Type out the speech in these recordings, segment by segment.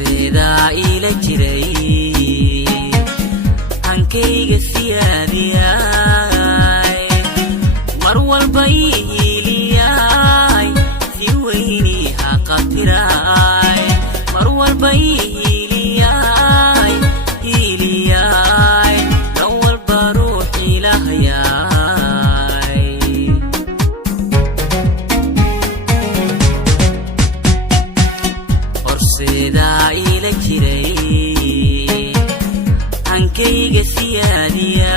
horseeda ila jiray hankayga siyaadiyay mar walba iiliyay si weyni ha qatiray mar walba iiliyay dan walba ruux ilaahayay horseeda ila jiray hankayga siyaadiyay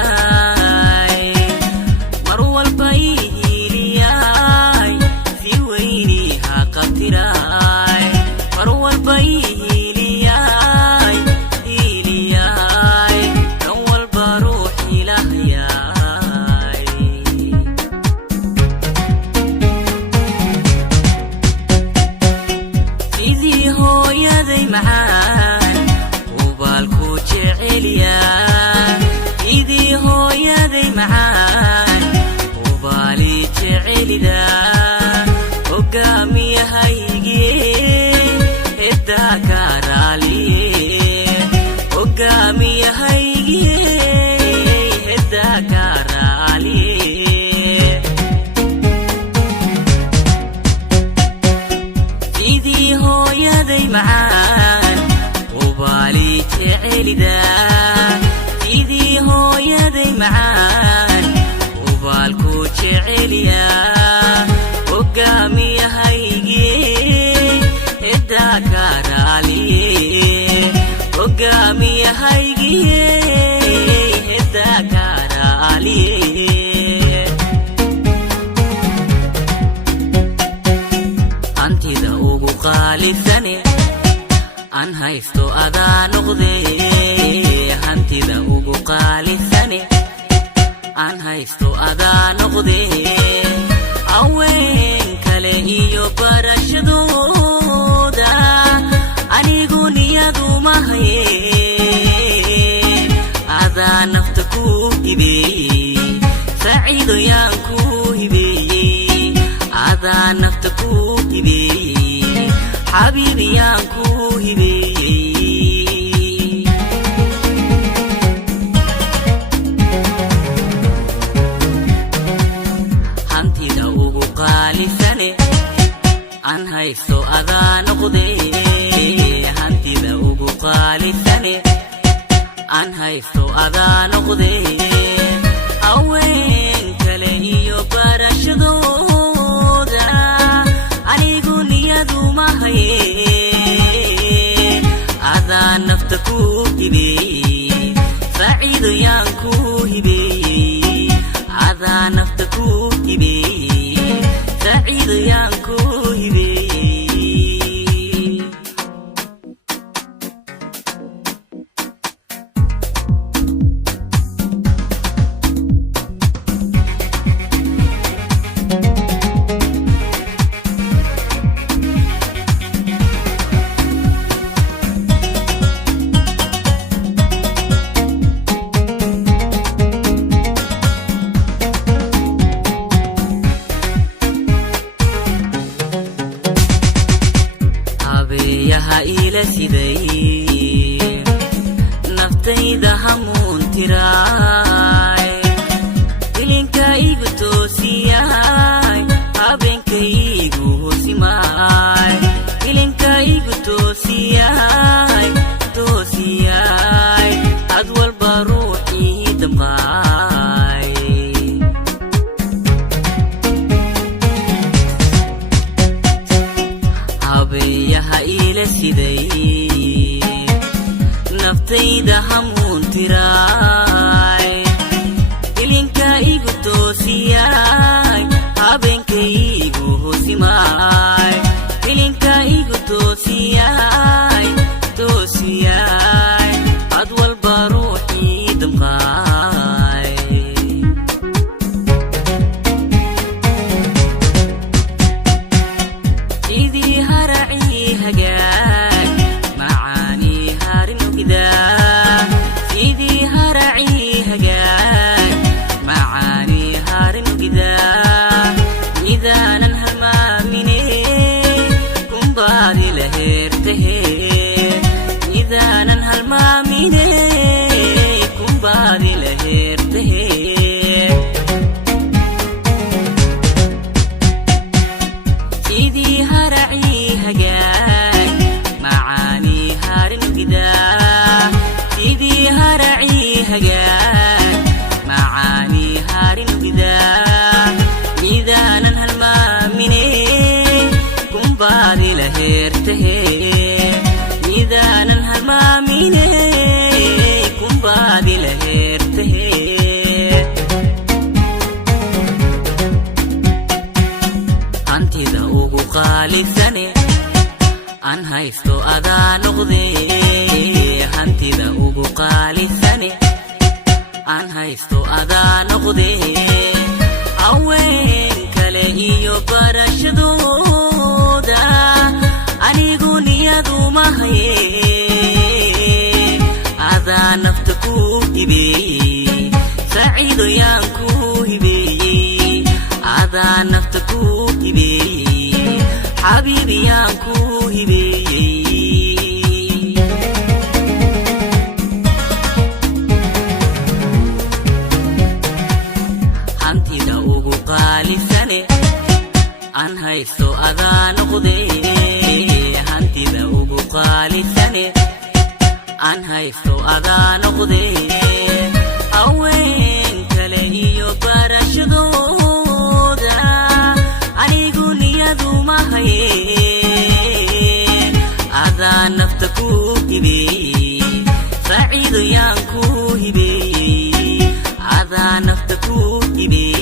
mar walba iiliyay si weyni ha qatiray mar walba iiliyay dan walba ruux ilaahayay sidii hooyaday macaan ubaalku jeceliyaa sidii hooyaday macaan ubaali jecelidaa hogaamiyahaygiye heddaa kaa raaliye hogaamiyahaygiye heddaa kaa raaliye sidii hooyaday macaan ubaali jecelidaa sidii hooyaday macaan ubaalku jeceliyaa hogaamiyahaygiye heddaa kaa raaliye hogaamiyahaygiye heddaa kaa raaliye hantida ugu qaalisane aan haysto adaa noqdee hantida ugu qaalisane aan haysto adaa noqdee haween kale iyo barashadooda anigu niyadu mahaye adaa nafta ku hibeeyey saciido yaan ku hibeeyey adaa nafta ku hibeeyey xabiibi yaan ku hibeeyey hantida ugu qaalisane aan haysto adaa noqdee hantida ugu qaalisane aan haysto adaa noqdee haween kale iyo barashadooda anigu niyadu mahaye adaa nafta ku hibeeyey saciido yaan ku hibeeyey adaa nafta ku hibeeyey saciido yaan ku hibeeyey habeeyaha ila siday naftayda hamuun tiraay ilinka igu toosiyay habeenka igu hoosimaay ilinka igu toosiyay had walba ruuxii damqaay habeeyaha ila siday naftayda hamuun tiraay ilinka igu toosiyay habeenka igu hoosimaay ilinka igu toosiyay had walba ruuxii damqaay sidii haracii hagaag macaanii harinugdaa sidii harin gida sidii haraci hagaan macaani harin gida midaanan halmaamine kumbaadi la heertahe midaanan halmaamine kumbaadi la heertahe hantida ugu qaalisane an haysto adaa noqde hantida ugu qaalisane an haysto adaa noqde haween kale iyo barashadooda anigu niyadu mahaye adaa nafta ku hibeeyey saciido yaan ku hibeeyey adaa nafta ku hibeeyey xabiibi yaan ku hibeeyey hantida ugu qaalisane an haysto adaa noqde hantida ugu qaalisane an haysto adaa noqde haween kale iyo barashadooda anigu niyadu mahaye adaa nafta ku hibeeyey saciido yaan ku hibeeyey adaa nafta ku hibeeyey